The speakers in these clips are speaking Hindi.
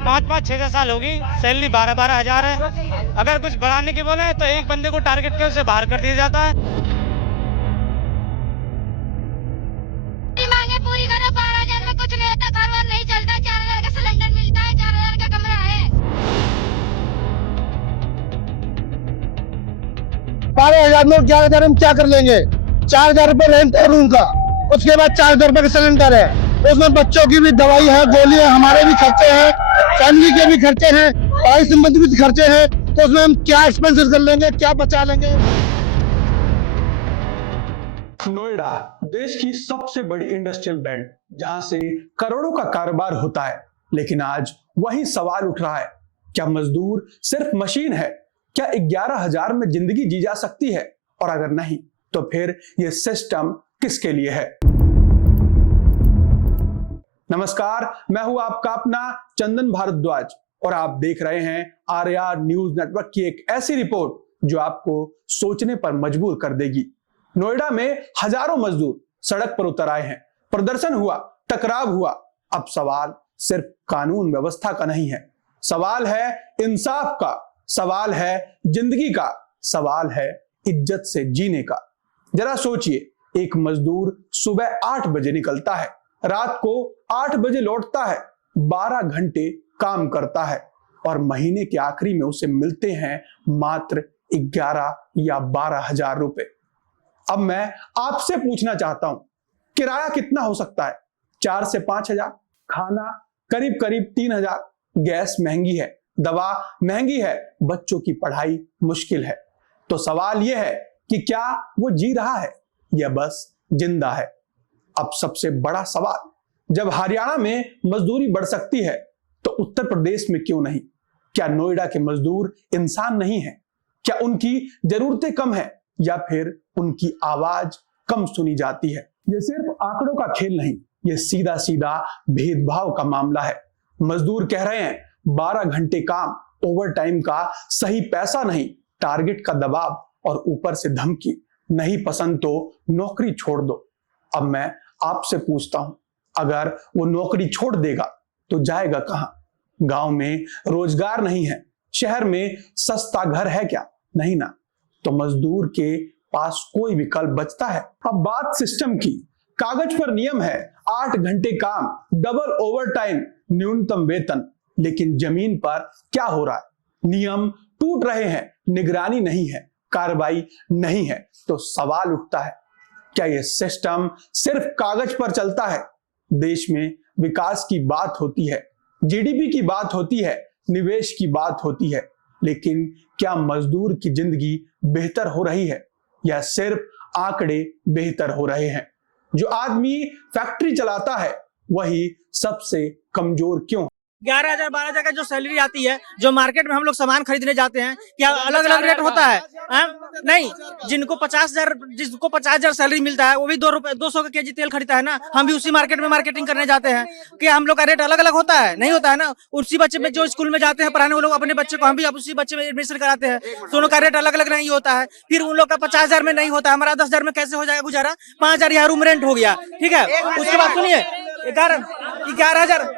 5-5 6-6 साल होगी, सैलरी 12-12 हज़ार है। अगर कुछ बढ़ाने की बोले तो एक बंदे को टारगेट के उसे बाहर कर दिया जाता है। मांगे पूरी करो, 12,000 में कुछ नहीं होता, घर वर नहीं चलता, 4,000 का सिलेंडर मिलता है, 4,000 का कमरा है। 12,000 में 11,000 हम क्या कर लेंगे? 4,000 रुपए रेंट है रूम का, उसके बाद 4,000 रुपए का सिलेंडर है, उसमें बच्चों की भी दवाई है, गोली है, हमारे भी खर्चे हैं, फैमिली के भी खर्चे हैं, पढ़ाई संबंधी भी खर्चे हैं, तो उसमें हम क्या एक्सपेंसेस कर लेंगे, क्या बचा लेंगे? नोएडा देश की सबसे बड़ी इंडस्ट्रियल बेल्ट, जहां से करोड़ों का कारोबार होता है, लेकिन आज वही सवाल उठ रहा है, क्या मजदूर सिर्फ मशीन है? क्या 11,000 में जिंदगी जी जा सकती है? और अगर नहीं, तो फिर यह सिस्टम किसके लिए है? नमस्कार, मैं हूं आपका अपना चंदन भारद्वाज और आप देख रहे हैं आर्या न्यूज नेटवर्क की एक ऐसी रिपोर्ट जो आपको सोचने पर मजबूर कर देगी। नोएडा में हजारों मजदूर सड़क पर उतर आए हैं, प्रदर्शन हुआ, टकराव हुआ। अब सवाल सिर्फ कानून व्यवस्था का नहीं है, सवाल है इंसाफ का, सवाल है जिंदगी का, सवाल है इज्जत से जीने का। जरा सोचिए, एक मजदूर सुबह 8 बजे निकलता है, रात को 8 बजे लौटता है, 12 घंटे काम करता है और महीने के आखिरी में उसे मिलते हैं मात्र 11 या 12,000 रुपए। अब मैं आपसे पूछना चाहता हूं, किराया कितना हो सकता है? 4 से 5,000, खाना करीब करीब 3,000, गैस महंगी है, दवा महंगी है, बच्चों की पढ़ाई मुश्किल है। तो सवाल यह है कि क्या वो जी रहा है या बस जिंदा है? अब सबसे बड़ा सवाल, जब हरियाणा में मजदूरी बढ़ सकती है तो उत्तर प्रदेश में क्यों नहीं? क्या नोएडा के मजदूर इंसान नहीं है? क्या उनकी जरूरतें कम है या फिर उनकी आवाज कम सुनी जाती है? ये सिर्फ आंकड़ों का खेल नहीं, ये सीधा सीधा भेदभाव का मामला है। मजदूर कह रहे हैं 12 घंटे काम, ओवर टाइम का सही पैसा नहीं, टारगेट का दबाव और ऊपर से धमकी, नहीं पसंद तो नौकरी छोड़ दो। अब मैं आपसे पूछता हूं, अगर वो नौकरी छोड़ देगा तो जाएगा कहां? गांव में रोजगार नहीं है, शहर में सस्ता घर है क्या? नहीं ना। तो मजदूर के पास कोई विकल्प बचता है? अब बात सिस्टम की, कागज पर नियम है 8 घंटे काम, डबल ओवर टाइम, न्यूनतम वेतन, लेकिन जमीन पर क्या हो रहा है? नियम टूट रहे हैं, निगरानी नहीं है, कार्रवाई नहीं है। तो सवाल उठता है, क्या यह सिस्टम सिर्फ कागज पर चलता है? देश में विकास की बात होती है, जीडीपी की बात होती है, निवेश की बात होती है, लेकिन क्या मजदूर की जिंदगी बेहतर हो रही है या सिर्फ आंकड़े बेहतर हो रहे हैं? जो आदमी फैक्ट्री चलाता है वही सबसे कमजोर क्यों? 11,000 12,000 का जो सैलरी आती है, जो मार्केट में हम लोग सामान खरीदने जाते हैं, क्या अलग अलग रेट होता है? नहीं, जिनको 50,000 सैलरी मिलता है वो भी 200 का केजी तेल खरीदता है ना। हम भी उसी मार्केट में मार्केटिंग करने जाते हैं, क्या हम लोग का रेट अलग अलग होता है? नहीं होता है ना। उसी बच्चे में जो स्कूल में जाते हैं पढ़ाने, वो लोग अपने बच्चे को, हम भी उसी बच्चे में एडमिशन कराते हैं, दोनों का रेट अलग अलग नहीं होता है। फिर उन लोग का 50,000 में नहीं होता है, हमारा 10,000 में कैसे हो जाएगा गुजारा? 5,000 यहाँ रूम रेंट हो गया, ठीक है। उसके बाद सुनिए, 11,000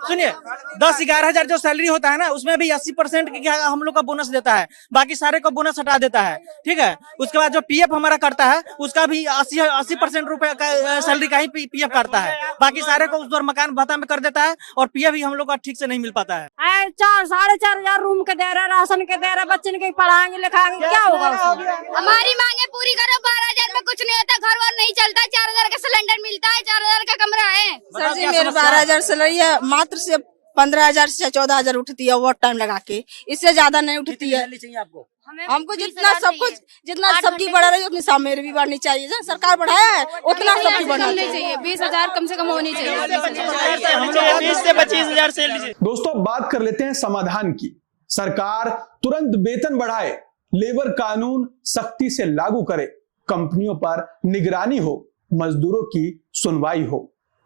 सुनिए, 10-11,000 जो सैलरी होता है ना, उसमें भी 80% की हम लोग का बोनस देता है, बाकी सारे को बोनस हटा देता है, ठीक है। उसके बाद जो पीएफ हमारा करता है, उसका भी 80% रुपए का सैलरी का ही पीएफ काटता है, बाकी सारे को उस दौर मकान भत्ता में कर देता है और पीएफ भी हम लोग का ठीक से नहीं मिल पाता है। 4-4,500 रूम के दे रहा, राशन के दे रहा, बच्चे के पढ़ाएंगे लिखाएंगे, क्या होगा? हमारी मांगे पूरी करो, 12,000 में कुछ नहीं होता, घर वर नहीं चलता, 4,000 का सिलेंडर मिलता है, 4,000 का कमरा है। सर जी, मेरे 12,000 सैलरी है, मात्र से 15,000 से 14,000 उठती है ओवर टाइम लगा के, इससे ज्यादा नहीं उठती है। आपको हमको जितना सब कुछ, जितना सब्जी बढ़ा रही है उतनी सामने भी बढ़नी चाहिए। सरकार बढ़ाया है उतना सब्जी बढ़ना चाहिए। 20,000 कम से कम होनी चाहिए। हम लोग 20 से 25,000 सैलरी। दोस्तों, बात कर लेते हैं समाधान की। सरकार तुरंत वेतन बढ़ाए, लेबर कानून सख्ती से लागू करे, कंपनियों पर निगरानी हो, मजदूरों की सुनवाई हो,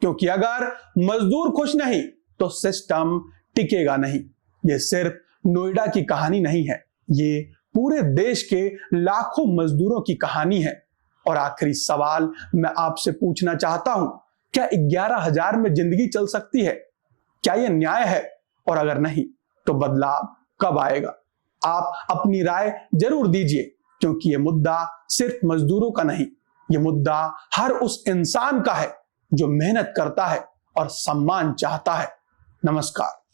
क्योंकि अगर मजदूर खुश नहीं तो सिस्टम टिकेगा नहीं। ये सिर्फ नोएडा की कहानी नहीं है, ये पूरे देश के लाखों मजदूरों की कहानी है। और आखिरी सवाल मैं आपसे पूछना चाहता हूं, क्या 11,000 में जिंदगी चल सकती है? क्या यह न्याय है? और अगर नहीं तो बदलाव कब आएगा? आप अपनी राय जरूर दीजिए, क्योंकि ये मुद्दा सिर्फ मजदूरों का नहीं, ये मुद्दा हर उस इंसान का है जो मेहनत करता है और सम्मान चाहता है। नमस्कार।